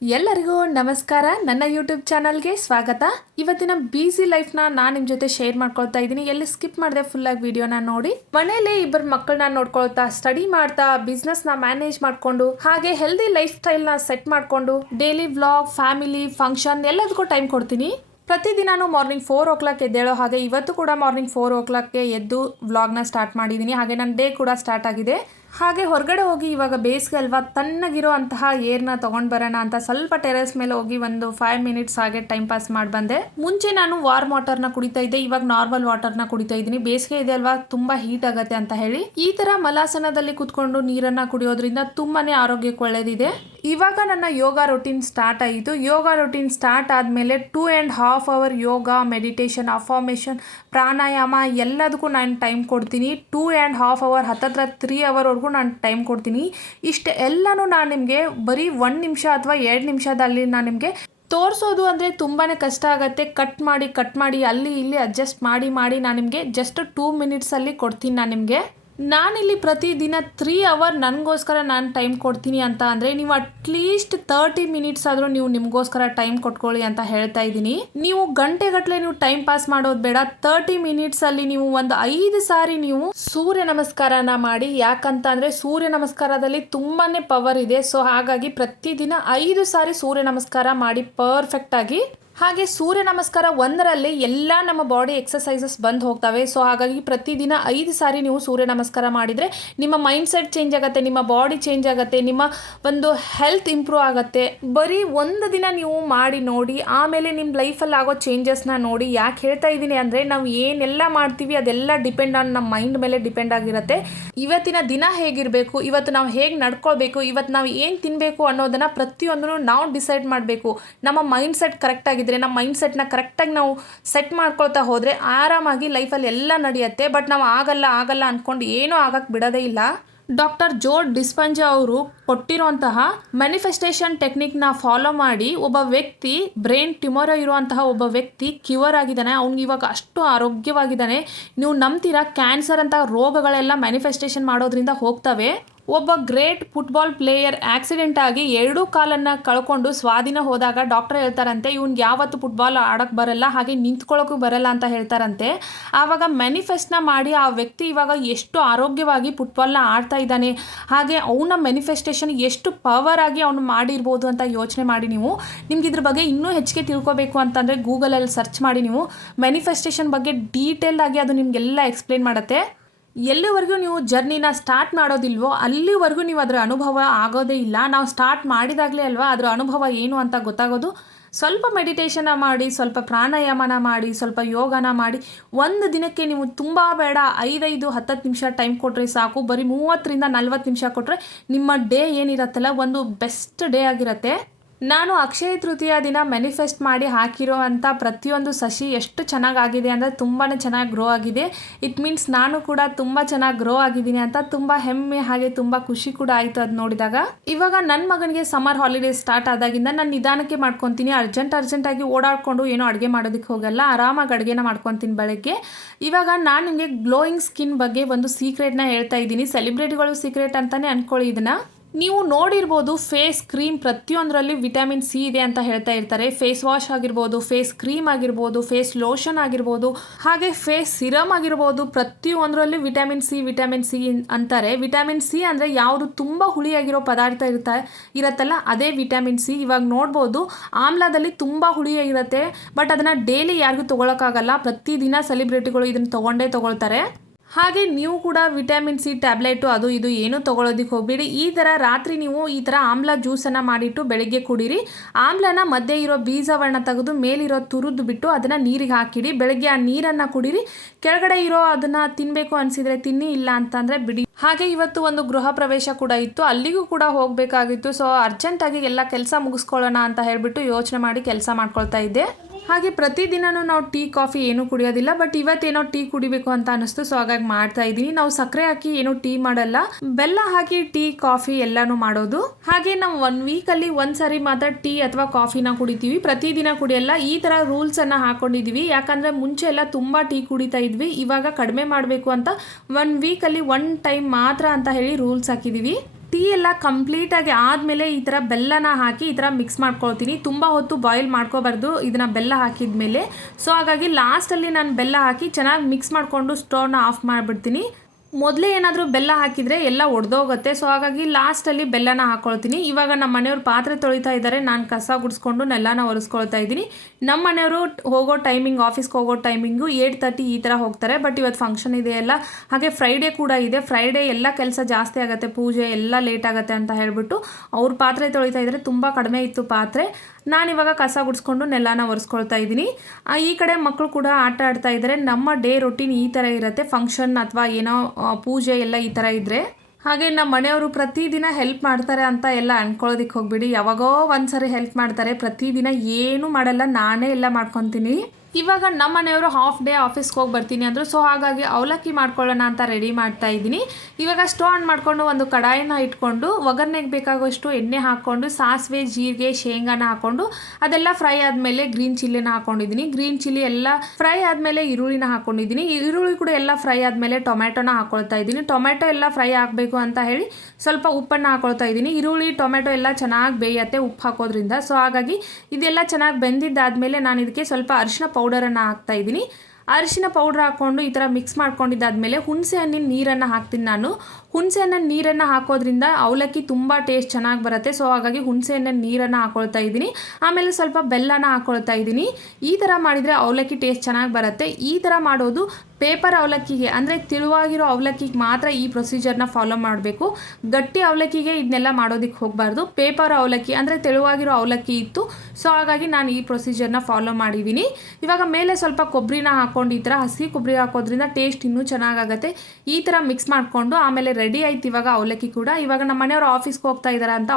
ಎಲ್ಲರಿಗೂ ನಮಸ್ಕಾರ. ನನ್ನ ಯೂಟ್ಯೂಬ್ ಚಾನಲ್ಗೆ ಸ್ವಾಗತ. ಇವತ್ತಿನ ಬಿಸಿ ಲೈಫ್ನ ನಾನು ನಿಮ್ಮ ಜೊತೆ ಶೇರ್ ಮಾಡ್ಕೊಳ್ತಾ ಇದ್ದೀನಿ. ಎಲ್ಲಿ ಸ್ಕಿಪ್ ಮಾಡಿದೆ ಫುಲ್ಲಾಗಿ ವಿಡಿಯೋನ ನೋಡಿ. ಮನೇಲಿ ಇಬ್ಬರು ಮಕ್ಕಳನ್ನ ನೋಡ್ಕೊಳ್ತಾ, ಸ್ಟಡಿ ಮಾಡ್ತಾ, ಬಿಸ್ನೆಸ್ನ ಮ್ಯಾನೇಜ್ ಮಾಡಿಕೊಂಡು, ಹಾಗೆ ಹೆಲ್ದಿ ಲೈಫ್ ಸ್ಟೈಲ್ನ ಸೆಟ್ ಮಾಡಿಕೊಂಡು, ಡೈಲಿ ವ್ಲಾಗ್, ಫ್ಯಾಮಿಲಿ, ಫಂಕ್ಷನ್ ಎಲ್ಲದಕ್ಕೂ ಟೈಮ್ ಕೊಡ್ತೀನಿ. ಪ್ರತಿದಿನಾನು ಮಾರ್ನಿಂಗ್ 4 ಎದ್ದೇಳೋ ಹಾಗೆ ಇವತ್ತು ಕೂಡ ಮಾರ್ನಿಂಗ್ 4 ಎದ್ದು ವ್ಲಾಗ್ನ ಸ್ಟಾರ್ಟ್ ಮಾಡಿದ್ದೀನಿ. ಹಾಗೆ ನನ್ನ ಡೇ ಕೂಡ ಸ್ಟಾರ್ಟ್ ಆಗಿದೆ. ಹಾಗೆ ಹೊರಗಡೆ ಹೋಗಿ ಇವಾಗ ಬೇಸಿಗೆ ಅಲ್ವಾ, ತಣ್ಣಗಿರೋ ಅಂತಹ ಏರ್ನ ತೊಗೊಂಡು ಬರೋಣ ಅಂತ ಸ್ವಲ್ಪ ಟೆರೆಸ್ ಮೇಲೆ ಹೋಗಿ ಒಂದು 5 ಮಿನಿಟ್ಸ್ ಹಾಗೆ ಟೈಮ್ ಪಾಸ್ ಮಾಡಿ ಬಂದೆ. ಮುಂಚೆ ನಾನು ವಾರ್ಮ್ ವಾಟರ್ನ ಕುಡಿತಾ ಇದ್ದೆ, ಇವಾಗ ನಾರ್ಮಲ್ ವಾಟರ್ನ ಕುಡಿತಾ ಇದ್ದೀನಿ. ಬೇಸಿಗೆ ಇದೆ ಅಲ್ವಾ, ತುಂಬಾ ಹೀಟ್ ಆಗುತ್ತೆ ಅಂತ ಹೇಳಿ ಈ ತರ ಮಲಾಸನದಲ್ಲಿ ಕುತ್ಕೊಂಡು ನೀರನ್ನ ಕುಡಿಯೋದ್ರಿಂದ ತುಂಬಾನೇ ಆರೋಗ್ಯಕ್ಕೆ ಒಳ್ಳೇದಿದೆ. ಇವಾಗ ನನ್ನ ಯೋಗ ರೊಟೀನ್ ಸ್ಟಾರ್ಟ್ ಆಯಿತು. ಯೋಗ ರೊಟೀನ್ ಸ್ಟಾರ್ಟ್ ಆದಮೇಲೆ 2.5 ಅವರ್ ಯೋಗ, ಮೆಡಿಟೇಷನ್, ಅಫಾರ್ಮೇಷನ್, ಪ್ರಾಣಾಯಾಮ ಎಲ್ಲದಕ್ಕೂ ನಾನು ಟೈಮ್ ಕೊಡ್ತೀನಿ. 2.5 ಅವರ್, ಹತ್ತತ್ರ 3 ಅವರ್ವರೆಗೂ ನಾನು ಟೈಮ್ ಕೊಡ್ತೀನಿ. ಇಷ್ಟು ಎಲ್ಲನೂ ನಾನು ನಿಮಗೆ ಬರೀ 1 ನಿಮಿಷ ಅಥವಾ 2 ನಿಮಿಷದಲ್ಲಿ ನಾನು ನಿಮಗೆ ತೋರಿಸೋದು ಅಂದರೆ ತುಂಬಾ ಕಷ್ಟ ಆಗುತ್ತೆ. ಕಟ್ ಮಾಡಿ ಅಲ್ಲಿ ಇಲ್ಲಿ ಅಡ್ಜಸ್ಟ್ ಮಾಡಿ ನಾನು ನಿಮಗೆ ಜಸ್ಟ್ 2 ಮಿನಿಟ್ಸಲ್ಲಿ ಕೊಡ್ತೀನಿ. ನಾನಿಲ್ಲಿ ಪ್ರತಿದಿನ 3 ಅವರ್ ನನಗೋಸ್ಕರ ನಾನು ಟೈಮ್ ಕೊಡ್ತೀನಿ ಅಂತ ಅಂದರೆ ನೀವು ಅಟ್ಲೀಸ್ಟ್ 30 ಮಿನಿಟ್ಸ್ ಆದರೂ ನೀವು ನಿಮಗೋಸ್ಕರ ಟೈಮ್ ಕೊಟ್ಕೊಳ್ಳಿ ಅಂತ ಹೇಳ್ತಾ ಇದ್ದೀನಿ. ನೀವು ಗಂಟೆಗಟ್ಟಲೆ ನೀವು ಟೈಮ್ ಪಾಸ್ ಮಾಡೋದು ಬೇಡ. 30 ಮಿನಿಟ್ಸಲ್ಲಿ ನೀವು ಒಂದು 5 ಸಾರಿ ನೀವು ಸೂರ್ಯ ನಮಸ್ಕಾರನ ಮಾಡಿ. ಯಾಕಂತ ಅಂದರೆ ಸೂರ್ಯ ನಮಸ್ಕಾರದಲ್ಲಿ ತುಂಬಾ ಪವರ್ ಇದೆ. ಸೊ ಹಾಗಾಗಿ ಪ್ರತಿದಿನ 5 ಸಾರಿ ಸೂರ್ಯ ನಮಸ್ಕಾರ ಮಾಡಿ ಪರ್ಫೆಕ್ಟಾಗಿ. ಹಾಗೆ ಸೂರ್ಯ ನಮಸ್ಕಾರ 1ರಲ್ಲಿ ಎಲ್ಲ ನಮ್ಮ ಬಾಡಿ ಎಕ್ಸಸೈಸಸ್ ಬಂದು ಹೋಗ್ತವೆ. ಸೊ ಹಾಗಾಗಿ ಪ್ರತಿದಿನ 5 ಸಾರಿ ನೀವು ಸೂರ್ಯ ನಮಸ್ಕಾರ ಮಾಡಿದರೆ ನಿಮ್ಮ ಮೈಂಡ್ ಸೆಟ್ ಚೇಂಜ್ ಆಗುತ್ತೆ, ನಿಮ್ಮ ಬಾಡಿ ಚೇಂಜ್ ಆಗುತ್ತೆ, ನಿಮ್ಮ ಒಂದು ಹೆಲ್ತ್ ಇಂಪ್ರೂವ್ ಆಗುತ್ತೆ. ಬರೀ 1 ದಿನ ನೀವು ಮಾಡಿ ನೋಡಿ, ಆಮೇಲೆ ನಿಮ್ಮ ಲೈಫಲ್ಲಿ ಆಗೋ ಚೇಂಜಸ್ನ ನೋಡಿ. ಯಾಕೆ ಹೇಳ್ತಾ ಇದ್ದೀನಿ ಅಂದರೆ ನಾವು ಏನೆಲ್ಲ ಮಾಡ್ತೀವಿ ಅದೆಲ್ಲ ಡಿಪೆಂಡ್ ಆನ್ ನಮ್ಮ ಮೈಂಡ್ ಮೇಲೆ ಡಿಪೆಂಡ್ ಆಗಿರುತ್ತೆ. ಇವತ್ತಿನ ದಿನ ಹೇಗಿರಬೇಕು, ಇವತ್ತು ನಾವು ಹೇಗೆ ನಡ್ಕೊಳ್ಬೇಕು, ಇವತ್ತು ನಾವು ಏನು ತಿನ್ನಬೇಕು ಅನ್ನೋದನ್ನು ಪ್ರತಿಯೊಂದನ್ನು ನಾವು ಡಿಸೈಡ್ ಮಾಡಬೇಕು. ನಮ್ಮ ಮೈಂಡ್ ಸೆಟ್ ಕರೆಕ್ಟ್ ಆಗಿದೆ, ನಮ್ಮ ಮೈಂಡ್ ಸೆಟ್ನ ಕರೆಕ್ಟಾಗಿ ನಾವು ಸೆಟ್ ಮಾಡ್ಕೊಳ್ತಾ ಹೋದರೆ ಆರಾಮಾಗಿ ಲೈಫಲ್ಲಿ ಎಲ್ಲ ನಡೆಯುತ್ತೆ. ಬಟ್ ನಾವು ಆಗಲ್ಲ ಅಂದ್ಕೊಂಡು ಏನೂ ಆಗಕ್ಕೆ ಬಿಡೋದೇ ಇಲ್ಲ. ಡಾಕ್ಟರ್ ಜೋ ಡಿಸ್ಪೆಂಜಾ ಅವರು ಕೊಟ್ಟಿರುವಂತಹ ಮ್ಯಾನಿಫೆಸ್ಟೇಷನ್ ಟೆಕ್ನಿಕ್ನ ಫಾಲೋ ಮಾಡಿ ಒಬ್ಬ ವ್ಯಕ್ತಿ ಬ್ರೈನ್ ಟ್ಯೂಮರ್ ಇರುವಂತಹ ಒಬ್ಬ ವ್ಯಕ್ತಿ ಕ್ಯೂರ್ ಆಗಿದ್ದಾನೆ. ಅವ್ನಿಗೆ ಇವಾಗ ಅಷ್ಟು ಆರೋಗ್ಯವಾಗಿದ್ದಾನೆ. ನೀವು ನಂಬ್ತೀರಾ, ಕ್ಯಾನ್ಸರ್ ಅಂತ ರೋಗಗಳೆಲ್ಲ ಮ್ಯಾನಿಫೆಸ್ಟೇಷನ್ ಮಾಡೋದ್ರಿಂದ ಹೋಗ್ತವೆ. ಒಬ್ಬ ಗ್ರೇಟ್ ಫುಟ್ಬಾಲ್ ಪ್ಲೇಯರ್ ಆಕ್ಸಿಡೆಂಟ್ ಆಗಿ 2 ಕಾಲನ್ನು ಕಳ್ಕೊಂಡು ಸ್ವಾಧೀನ ಹೋದಾಗ ಡಾಕ್ಟರ್ ಹೇಳ್ತಾರಂತೆ ಇವ್ನಿಗೆ ಯಾವತ್ತು ಫುಟ್ಬಾಲ್ ಆಡೋಕ್ಕೆ ಬರಲ್ಲ, ಹಾಗೆ ನಿಂತ್ಕೊಳ್ಳೋಕ್ಕೂ ಬರಲ್ಲ ಅಂತ ಹೇಳ್ತಾರಂತೆ. ಆವಾಗ ಮ್ಯಾನಿಫೆಸ್ಟ್ನ ಮಾಡಿ ಆ ವ್ಯಕ್ತಿ ಇವಾಗ ಎಷ್ಟು ಆರೋಗ್ಯವಾಗಿ ಫುಟ್ಬಾಲ್ನ ಆಡ್ತಾ ಇದ್ದಾನೆ, ಹಾಗೆ ಅವನ ಮ್ಯಾನಿಫೆಸ್ಟೇಷನ್ ಎಷ್ಟು ಪವರ್ ಆಗಿ ಅವನು ಮಾಡಿರ್ಬೋದು ಅಂತ ಯೋಚನೆ ಮಾಡಿ. ನಿಮ್ಗೆ ಇದ್ರ ಬಗ್ಗೆ ಇನ್ನೂ ಹೆಚ್ಚಿಗೆ ತಿಳ್ಕೊಬೇಕು ಅಂತಂದರೆ ಗೂಗಲಲ್ಲಿ ಸರ್ಚ್ ಮಾಡಿ. ನೀವು ಮ್ಯಾನಿಫೆಸ್ಟೇಷನ್ ಬಗ್ಗೆ ಡೀಟೇಲ್ ಆಗಿ ಅದು ನಿಮಗೆಲ್ಲ ಎಕ್ಸ್ಪ್ಲೇನ್ ಮಾಡುತ್ತೆ. ಎಲ್ಲಿವರೆಗೂ ನೀವು ಜರ್ನಿನ ಸ್ಟಾರ್ಟ್ ಮಾಡೋದಿಲ್ವೋ ಅಲ್ಲಿವರೆಗೂ ನೀವು ಅದರ ಅನುಭವ ಆಗೋದೇ ಇಲ್ಲ. ನಾವು ಸ್ಟಾರ್ಟ್ ಮಾಡಿದಾಗಲೇ ಅಲ್ವಾ ಅದರ ಅನುಭವ ಏನು ಅಂತ ಗೊತ್ತಾಗೋದು. ಸ್ವಲ್ಪ ಮೆಡಿಟೇಷನ್ನ ಮಾಡಿ, ಸ್ವಲ್ಪ ಪ್ರಾಣಾಯಾಮನ ಮಾಡಿ, ಸ್ವಲ್ಪ ಯೋಗನ ಮಾಡಿ. 1 ದಿನಕ್ಕೆ ನೀವು ತುಂಬ ಬೇಡ 5-10 ನಿಮಿಷ ಟೈಮ್ ಕೊಟ್ಟರೆ ಸಾಕು. ಬರೀ 30ರಿಂದ 40 ನಿಮಿಷ ಕೊಟ್ಟರೆ ನಿಮ್ಮ ಡೇ ಏನಿರತ್ತಲ್ಲ ಒಂದು ಬೆಸ್ಟ್ ಡೇ ಆಗಿರುತ್ತೆ. ನಾನು ಅಕ್ಷಯ ತೃತೀಯ ದಿನ ಮ್ಯಾನಿಫೆಸ್ಟ್ ಮಾಡಿ ಹಾಕಿರೋ ಅಂಥ ಪ್ರತಿಯೊಂದು ಸಸಿ ಎಷ್ಟು ಚೆನ್ನಾಗಾಗಿದೆ ಅಂದರೆ ತುಂಬಾ ಚೆನ್ನಾಗಿ ಗ್ರೋ ಆಗಿದೆ. ಇಟ್ ಮೀನ್ಸ್ ನಾನು ಕೂಡ ತುಂಬ ಚೆನ್ನಾಗಿ ಗ್ರೋ ಆಗಿದ್ದೀನಿ ಅಂತ ತುಂಬ ಹೆಮ್ಮೆ, ಹಾಗೆ ತುಂಬ ಖುಷಿ ಕೂಡ ಆಯಿತು ಅದು ನೋಡಿದಾಗ. ಇವಾಗ ನನ್ನ ಮಗನಿಗೆ ಸಮ್ಮರ್ ಹಾಲಿಡೇಸ್ ಸ್ಟಾರ್ಟ್ ಆದಾಗಿಂದ ನಾನು ನಿಧಾನಕ್ಕೆ ಮಾಡ್ಕೊತೀನಿ. ಅರ್ಜೆಂಟಾಗಿ ಓಡಾಡಿಕೊಂಡು ಏನೋ ಅಡುಗೆ ಮಾಡೋದಕ್ಕೆ ಹೋಗಲ್ಲ, ಆರಾಮಾಗಿ ಅಡುಗೆನ ಮಾಡ್ಕೊತೀನಿ ಬೆಳಗ್ಗೆ. ಇವಾಗ ನಾನು ನಿಮಗೆ ಗ್ಲೋಯಿಂಗ್ ಸ್ಕಿನ್ ಬಗ್ಗೆ ಒಂದು ಸೀಕ್ರೆಟ್ನ ಹೇಳ್ತಾ ಇದ್ದೀನಿ. ಸೆಲೆಬ್ರಿಟಿಗಳು ಸೀಕ್ರೆಟ್ ಅಂತಲೇ ಅಂದ್ಕೊಳ್ಳಿ ಇದನ್ನು. ನೀವು ನೋಡಿರ್ಬೋದು ಫೇಸ್ ಕ್ರೀಮ್ ಪ್ರತಿಯೊಂದರಲ್ಲಿ ವಿಟಮಿನ್ ಸಿ ಇದೆ ಅಂತ ಹೇಳ್ತಾ ಇರ್ತಾರೆ. ಫೇಸ್ ವಾಶ್ ಆಗಿರ್ಬೋದು, ಫೇಸ್ ಕ್ರೀಮ್ ಆಗಿರ್ಬೋದು, ಫೇಸ್ ಲೋಷನ್ ಆಗಿರ್ಬೋದು, ಹಾಗೆ ಫೇಸ್ ಸಿರಮ್ ಆಗಿರ್ಬೋದು, ಪ್ರತಿಯೊಂದರಲ್ಲಿ ವಿಟಮಿನ್ ಸಿ ಅಂತಾರೆ. ವಿಟಮಿನ್ ಸಿ ಅಂದರೆ ಯಾವುದು ತುಂಬ ಹುಳಿಯಾಗಿರೋ ಪದಾರ್ಥ ಇರುತ್ತಲ್ಲ ಅದೇ ವಿಟಮಿನ್ ಸಿ. ಇವಾಗ ನೋಡ್ಬೋದು ಆಮ್ಲದಲ್ಲಿ ತುಂಬ ಹುಳಿಯಾಗಿರುತ್ತೆ, ಬಟ್ ಅದನ್ನು ಡೈಲಿ ಯಾರಿಗೂ ತೊಗೊಳಕ್ಕಾಗಲ್ಲ. ಪ್ರತಿದಿನ ಸೆಲೆಬ್ರಿಟಿಗಳು ಇದನ್ನು ತೊಗೊಳ್ತಾರೆ. ಹಾಗೆ ನೀವು ಕೂಡ ವಿಟಮಿನ್ ಸಿ ಟ್ಯಾಬ್ಲೆಟು ಅದು ಇದು ಏನೂ ತೊಗೊಳೋದಕ್ಕೆ ಹೋಗಬೇಡಿ. ಈ ಥರ ರಾತ್ರಿ ನೀವು ಈ ಥರ ಆಮ್ಲ ಜ್ಯೂಸನ್ನು ಮಾಡಿಟ್ಟು ಬೆಳಗ್ಗೆ ಕುಡೀರಿ. ಆಮ್ಲನ ಮಧ್ಯೆ ಇರೋ ಬೀಜವನ್ನ ತೆಗೆದು ಮೇಲಿರೋ ತುರಿದು ಬಿಟ್ಟು ಅದನ್ನು ನೀರಿಗೆ ಹಾಕಿಡಿ. ಬೆಳಗ್ಗೆ ಆ ನೀರನ್ನು ಕುಡೀರಿ. ಕೆಳಗಡೆ ಇರೋ ಅದನ್ನು ತಿನ್ನಬೇಕು ಅನಿಸಿದರೆ ತಿನ್ನಿ, ಇಲ್ಲ ಅಂತಂದರೆ ಬಿಡಿ. ಹಾಗೆ ಇವತ್ತು ಒಂದು ಗೃಹ ಪ್ರವೇಶ ಕೂಡ ಇತ್ತು, ಅಲ್ಲಿಗೂ ಕೂಡ ಹೋಗಬೇಕಾಗಿತ್ತು. ಸೊ ಅರ್ಜೆಂಟಾಗಿ ಎಲ್ಲ ಕೆಲಸ ಮುಗಿಸ್ಕೊಳ್ಳೋಣ ಅಂತ ಹೇಳಿಬಿಟ್ಟು ಯೋಚನೆ ಮಾಡಿ ಕೆಲಸ ಮಾಡ್ಕೊಳ್ತಾ ಇದ್ದೆ. ಹಾಗೆ ಪ್ರತಿದಿನವೂ ನಾವು ಟೀ ಕಾಫಿ ಏನೂ ಕುಡಿಯೋದಿಲ್ಲ, ಬಟ್ ಇವತ್ತೇನೋ ಟೀ ಕುಡಿಬೇಕು ಅಂತ ಅನಿಸ್ತು. ಸೊ ಹಾಗಾಗಿ ಮಾಡ್ತಾ ಇದ್ದೀನಿ. ನಾವು ಸಕ್ಕರೆ ಹಾಕಿ ಏನೂ ಟೀ ಮಾಡಲ್ಲ, ಬೆಲ್ಲ ಹಾಕಿ ಟೀ ಕಾಫಿ ಎಲ್ಲಾನು ಮಾಡೋದು. ಹಾಗೆ ನಾವು 1 ವೀಕಲ್ಲಿ 1 ಸಾರಿ ಮಾತ್ರ ಟೀ ಅಥವಾ ಕಾಫಿನ ಕುಡಿತೀವಿ, ಪ್ರತಿದಿನ ಕುಡಿಯಲ್ಲ. ಈ ಥರ ರೂಲ್ಸನ್ನು ಹಾಕೊಂಡಿದ್ದೀವಿ. ಯಾಕಂದರೆ ಮುಂಚೆ ಎಲ್ಲ ತುಂಬ ಟೀ ಕುಡಿತಾ ಇದ್ವಿ, ಇವಾಗ ಕಡಿಮೆ ಮಾಡಬೇಕು ಅಂತ 1 ವೀಕಲ್ಲಿ 1 ಟೈಮ್ ಮಾತ್ರ ಅಂತ ಹೇಳಿ ರೂಲ್ಸ್ ಹಾಕಿದ್ದೀವಿ. ಟೀ ಎಲ್ಲ ಕಂಪ್ಲೀಟಾಗಿ ಆದಮೇಲೆ ಈ ಥರ ಬೆಲ್ಲನ ಹಾಕಿ ಈ ಥರ ಮಿಕ್ಸ್ ಮಾಡ್ಕೊಳ್ತೀನಿ. ತುಂಬ ಹೊತ್ತು ಬಾಯ್ಲ್ ಮಾಡ್ಕೋಬಾರ್ದು ಇದನ್ನು ಬೆಲ್ಲ ಹಾಕಿದ ಮೇಲೆ. ಸೊ ಹಾಗಾಗಿ ಲಾಸ್ಟಲ್ಲಿ ನಾನು ಬೆಲ್ಲ ಹಾಕಿ ಚೆನ್ನಾಗಿ ಮಿಕ್ಸ್ ಮಾಡಿಕೊಂಡು ಸ್ಟವ್ನ ಆಫ್ ಮಾಡಿಬಿಡ್ತೀನಿ. ಮೊದಲೇ ಏನಾದರೂ ಬೆಲ್ಲ ಹಾಕಿದರೆ ಎಲ್ಲ ಒಡೆದೋಗುತ್ತೆ. ಸೊ ಹಾಗಾಗಿ ಲಾಸ್ಟಲ್ಲಿ ಬೆಲ್ಲನ ಹಾಕ್ಕೊಳ್ತೀನಿ. ಇವಾಗ ನಮ್ಮ ಮನೆಯವ್ರು ಪಾತ್ರೆ ತೊಳಿತಾ ಇದ್ದಾರೆ, ನಾನು ಕಸ ಗುಡಿಸ್ಕೊಂಡು ನೆಲನ ಒರೆಸ್ಕೊಳ್ತಾ ಇದ್ದೀನಿ. ನಮ್ಮ ಮನೆಯವರು ಹೋಗೋ ಟೈಮಿಂಗ್, ಆಫೀಸ್ಗೆ ಹೋಗೋ ಟೈಮಿಂಗು 8:30 ಈ ಥರ ಹೋಗ್ತಾರೆ. ಬಟ್ ಇವತ್ತು ಫಂಕ್ಷನ್ ಇದೆಯಲ್ಲ, ಹಾಗೆ ಫ್ರೈಡೇ ಕೂಡ ಇದೆ. ಫ್ರೈಡೇ ಎಲ್ಲ ಕೆಲಸ ಜಾಸ್ತಿ ಆಗುತ್ತೆ, ಪೂಜೆ ಎಲ್ಲ ಲೇಟ್ ಆಗುತ್ತೆ ಅಂತ ಹೇಳಿಬಿಟ್ಟು ಅವ್ರು ಪಾತ್ರೆ ತೊಳಿತಾ ಇದ್ದಾರೆ. ತುಂಬ ಕಡಿಮೆ ಇತ್ತು ಪಾತ್ರೆ. ನಾನಿವಾಗ ಕಸ ಗುಡಿಸ್ಕೊಂಡು ನೆಲನ ಒರೆಸ್ಕೊಳ್ತಾ ಇದ್ದೀನಿ. ಈ ಕಡೆ ಮಕ್ಕಳು ಕೂಡ ಆಟ ಆಡ್ತಾ ಇದ್ದಾರೆ. ನಮ್ಮ ಡೇ ರೊಟೀನ್ ಈ ಥರ ಇರುತ್ತೆ. ಫಂಕ್ಷನ್ ಅಥವಾ ಏನೋ ಪೂಜೆ ಎಲ್ಲ ಈ ಥರ ಇದ್ದರೆ. ಹಾಗೆ ನಮ್ಮ ಮನೆಯವರು ಪ್ರತಿದಿನ ಹೆಲ್ಪ್ ಮಾಡ್ತಾರೆ ಅಂತ ಎಲ್ಲ ಅಂದ್ಕೊಳ್ಳೋದಕ್ಕೆ ಹೋಗ್ಬಿಡಿ. ಯಾವಾಗೋ ಒಂದ್ಸರಿ ಹೆಲ್ಪ್ ಮಾಡ್ತಾರೆ, ಪ್ರತಿದಿನ ಏನೂ ಮಾಡಲ್ಲ, ನಾನೇ ಎಲ್ಲ ಮಾಡ್ಕೊತೀನಿ. ಇವಾಗ ನಮ್ಮ ಮನೆಯವರು ಹಾಫ್ ಡೇ ಆಫೀಸ್ಗೆ ಹೋಗಿ ಬರ್ತೀನಿ ಅಂದರು. ಸೊ ಹಾಗಾಗಿ ಅವಲಕ್ಕಿ ಮಾಡ್ಕೊಳ್ಳೋಣ ಅಂತ ರೆಡಿ ಮಾಡ್ತಾ ಇದ್ದೀನಿ. ಇವಾಗ ಸ್ಟವ್ ಆನ್ ಮಾಡಿಕೊಂಡು ಒಂದು ಕಡಾಯಿನ ಇಟ್ಕೊಂಡು ಒಗ್ಗರಣೆಗೆ ಬೇಕಾಗುವಷ್ಟು ಎಣ್ಣೆ ಹಾಕ್ಕೊಂಡು ಸಾಸಿವೆ, ಜೀರಿಗೆ, ಶೇಂಗಾನ ಹಾಕ್ಕೊಂಡು ಅದೆಲ್ಲ ಫ್ರೈ ಆದಮೇಲೆ ಗ್ರೀನ್ ಚಿಲ್ಲಿನ ಹಾಕ್ಕೊಂಡಿದ್ದೀನಿ. ಗ್ರೀನ್ ಚಿಲ್ಲಿ ಎಲ್ಲ ಫ್ರೈ ಆದಮೇಲೆ ಈರುಳ್ಳಿನ ಹಾಕ್ಕೊಂಡಿದ್ದೀನಿ. ಈರುಳ್ಳಿ ಕೂಡ ಎಲ್ಲ ಫ್ರೈ ಆದಮೇಲೆ ಟೊಮೆಟೊನ ಹಾಕ್ಕೊಳ್ತಾ ಇದ್ದೀನಿ. ಟೊಮೆಟೊ ಎಲ್ಲ ಫ್ರೈ ಆಗಬೇಕು ಅಂತ ಹೇಳಿ ಸ್ವಲ್ಪ ಉಪ್ಪನ್ನು ಹಾಕ್ಕೊಳ್ತಾ ಇದ್ದೀನಿ. ಈರುಳ್ಳಿ ಟೊಮೆಟೊ ಎಲ್ಲ ಚೆನ್ನಾಗಿ ಬೇಯತ್ತೆ ಉಪ್ಪು ಹಾಕೋದ್ರಿಂದ. ಸೊ ಹಾಗಾಗಿ ಇದೆಲ್ಲ ಚೆನ್ನಾಗಿ ಬೆಂದಿದ್ದಾದಮೇಲೆ ನಾನು ಇದಕ್ಕೆ ಸ್ವಲ್ಪ ಅರಿಶಿನ ಪೌಡರನ್ನು ಹಾಕ್ತಾ ಇದ್ದೀನಿ. ಅರಿಶಿನ ಪೌಡ್ರ್ ಹಾಕ್ಕೊಂಡು ಈ ಥರ ಮಿಕ್ಸ್ ಮಾಡ್ಕೊಂಡಿದ್ದಾದಮೇಲೆ ಹುಣಸೆ ಹಣ್ಣಿನ ನೀರನ್ನು ಹಾಕ್ತೀನಿ ನಾನು. ಹುಣಸೆ ಹಣ್ಣಿನ ನೀರನ್ನು ಹಾಕೋದ್ರಿಂದ ಅವಲಕ್ಕಿ ತುಂಬ ಟೇಸ್ಟ್ ಚೆನ್ನಾಗಿ ಬರುತ್ತೆ. ಸೊ ಹಾಗಾಗಿ ಹುಣಸೆ ಹಣ್ಣಿನ ನೀರನ್ನು ಹಾಕ್ಕೊಳ್ತಾ ಇದ್ದೀನಿ. ಆಮೇಲೆ ಸ್ವಲ್ಪ ಬೆಲ್ಲನ ಹಾಕ್ಕೊಳ್ತಾ ಇದ್ದೀನಿ. ಈ ಥರ ಮಾಡಿದರೆ ಅವಲಕ್ಕಿ ಟೇಸ್ಟ್ ಚೆನ್ನಾಗಿ ಬರುತ್ತೆ. ಈ ಥರ ಮಾಡೋದು ಪೇಪರ್ ಅವಲಕ್ಕಿಗೆ, ಅಂದರೆ ತಿಳುವಾಗಿರೋ ಅವಲಕ್ಕಿಗೆ ಮಾತ್ರ ಈ ಪ್ರೊಸೀಜರ್ನ ಫಾಲೋ ಮಾಡಬೇಕು. ಗಟ್ಟಿ ಅವಲಕ್ಕಿಗೆ ಇದನ್ನೆಲ್ಲ ಮಾಡೋದಕ್ಕೆ ಹೋಗಬಾರ್ದು. ಪೇಪರ್ ಅವಲಕ್ಕಿ ಅಂದರೆ ತೆಳುವಾಗಿರೋ ಅವಲಕ್ಕಿ ಇತ್ತು. ಸೊ ಹಾಗಾಗಿ ನಾನು ಈ ಪ್ರೊಸೀಜರ್ನ ಫಾಲೋ ಮಾಡಿದ್ದೀನಿ. ಇವಾಗ ಮೇಲೆ ಸ್ವಲ್ಪ ಕೊಬ್ಬರಿನ ಹಾಕ್ಕೊಂಡು ಈ ಥರ ಹಸಿ ಕೊಬ್ಬರಿ ಹಾಕೋದ್ರಿಂದ ಟೇಸ್ಟ್ ಇನ್ನೂ ಚೆನ್ನಾಗಾಗುತ್ತೆ. ಈ ಥರ ಮಿಕ್ಸ್ ಮಾಡಿಕೊಂಡು ಆಮೇಲೆ ರೆಡಿ ಆಯ್ತು ಇವಾಗ ಅವಲಕ್ಕಿ ಕೂಡ. ಇವಾಗ ನಮ್ಮ ಮನೆಯವರು ಆಫೀಸ್ಗೆ ಹೋಗ್ತಾ ಇದ್ದಾರೆ ಅಂತ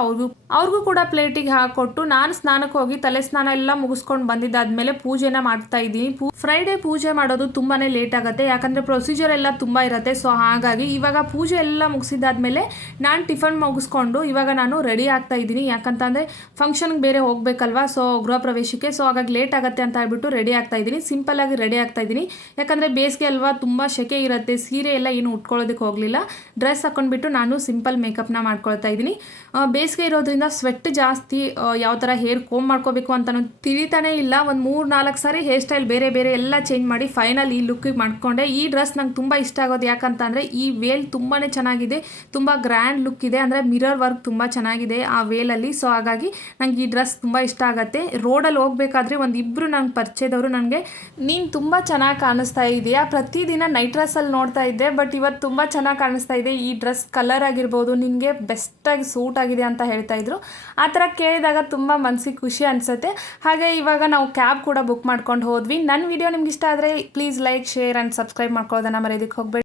ಅವ್ರಿಗೂ ಕೂಡ ಪ್ಲೇಟಿಗೆ ಹಾಕ್ಕೊಟ್ಟು ನಾನು ಸ್ನಾನಕ್ಕೆ ಹೋಗಿ ತಲೆ ಸ್ನಾನ ಎಲ್ಲ ಮುಗಿಸ್ಕೊಂಡು ಬಂದಿದ್ದಾದ್ಮೇಲೆ ಪೂಜೆನ ಮಾಡ್ತಾ ಇದ್ದೀನಿ. ಫ್ರೈಡೇ ಪೂಜೆ ಮಾಡೋದು ತುಂಬಾ ಲೇಟ್ ಆಗುತ್ತೆ, ಯಾಕಂದರೆ ಪ್ರೊಸೀಜರ್ ಎಲ್ಲ ತುಂಬ ಇರುತ್ತೆ. ಸೊ ಹಾಗಾಗಿ ಇವಾಗ ಪೂಜೆ ಎಲ್ಲ ಮುಗಿಸಿದ್ದಾದ್ಮೇಲೆ ನಾನು ಟಿಫನ್ ಮುಗಿಸ್ಕೊಂಡು ಇವಾಗ ನಾನು ರೆಡಿ ಆಗ್ತಾ ಇದ್ದೀನಿ. ಯಾಕಂತಂದರೆ ಫಂಕ್ಷನ್ಗೆ ಬೇರೆ ಹೋಗ್ಬೇಕಲ್ವಾ, ಸೊ ಗೃಹ ಪ್ರವೇಶಕ್ಕೆ. ಸೊ ಹಾಗಾಗಿ ಲೇಟ್ ಆಗುತ್ತೆ ಅಂತ ಹೇಳ್ಬಿಟ್ಟು ರೆಡಿ ಆಗ್ತಾ ಇದ್ದೀನಿ. ಸಿಂಪಲ್ಲಾಗಿ ರೆಡಿ ಆಗ್ತಾ ಇದ್ದೀನಿ. ಯಾಕಂದರೆ ಬೇಸಿಗೆ ಅಲ್ವಾ, ತುಂಬ ಸೆಕೆ ಇರುತ್ತೆ. ಸೀರೆ ಎಲ್ಲ ಏನು ಉಟ್ಕೊಳ್ಳೋದಕ್ಕೆ ಹೋಗಲಿಲ್ಲ, ಡ್ರೆಸ್ ಹಾಕೊಂಡ್ಬಿಟ್ಟು ನಾನು ಸಿಂಪಲ್ ಮೇಕಪ್ನ ಮಾಡ್ಕೊಳ್ತಾ ಇದ್ದೀನಿ. ಬೇಸಿಗೆ ಇರೋದ್ರಿಂದ ಸ್ವೆಟ್ ಜಾಸ್ತಿ, ಯಾವ ಥರ ಹೇರ್ ಕೋಮ್ ಮಾಡ್ಕೋಬೇಕು ಅಂತ ತಿಳಿತಾನೇ ಇಲ್ಲ. ಒಂದು 3-4 ಸಾರಿ ಹೇರ್ ಸ್ಟೈಲ್ ಬೇರೆ ಬೇರೆ ಎಲ್ಲ ಚೇಂಜ್ ಮಾಡಿ ಫೈನಲ್ ಈ ಲುಕ್ಕಿಗೆ ಮಾಡ್ಕೊಂಡೆ. ಈ ಡ್ರೆಸ್ ನಂಗೆ ತುಂಬ ಇಷ್ಟ ಆಗೋದು ಯಾಕಂತಂದರೆ ಈ ವೇಲ್ ತುಂಬಾ ಚೆನ್ನಾಗಿದೆ, ತುಂಬ ಗ್ರ್ಯಾಂಡ್ ಲುಕ್ ಇದೆ. ಅಂದರೆ ಮಿರರ್ ವರ್ಕ್ ತುಂಬ ಚೆನ್ನಾಗಿದೆ ಆ ವೇಲಲ್ಲಿ. ಸೊ ಹಾಗಾಗಿ ನಂಗೆ ಈ ಡ್ರೆಸ್ ತುಂಬ ಇಷ್ಟ ಆಗುತ್ತೆ. ರೋಡಲ್ಲಿ ಹೋಗ್ಬೇಕಾದ್ರೆ ಒಂದಿಬ್ಬರು ನಂಗೆ ಪರಿಚಯದವರು ನನಗೆ ನೀನು ತುಂಬ ಚೆನ್ನಾಗಿ ಕಾಣಿಸ್ತಾ ಇದೆಯಾ, ಪ್ರತಿದಿನ ನೈಟ್ ಡ್ರೆಸ್ಸಲ್ಲಿ ನೋಡ್ತಾ ಇದ್ದೆ, ಬಟ್ ಇವತ್ತು ತುಂಬ ಚೆನ್ನಾಗಿ ಕಾಣಿಸ್ತಾ ಇದೆ, ಈ ಡ್ರೆಸ್ ಕಲರ್ ಆಗಿರ್ಬೋದು ನಿನಗೆ ಬೆಸ್ಟಾಗಿ ಸೂಟ್ ಆಗಿದೆ ಅಂತ ಹೇಳ್ತಾ ಇದ್ರು. ಆ ಥರ ಕೇಳಿದಾಗ ತುಂಬ ಮನಸ್ಸಿಗೆ ಖುಷಿ ಅನಿಸುತ್ತೆ. ಹಾಗೆ ಇವಾಗ ನಾವು ಕ್ಯಾಬ್ ಕೂಡ ಬುಕ್ ಮಾಡ್ಕೊಂಡು ಹೋದ್ವಿ. ನನ್ನ ವಿಡಿಯೋ ನಿಮ್ಗೆ ಇಷ್ಟ ಆದರೆ please like, share and subscribe ಮಾಡ್ಕೊಳ್ಳೋದನ್ನು ಮರೆಯೋದಕ್ಕೆ ಹೋಗಬೇಡಿ.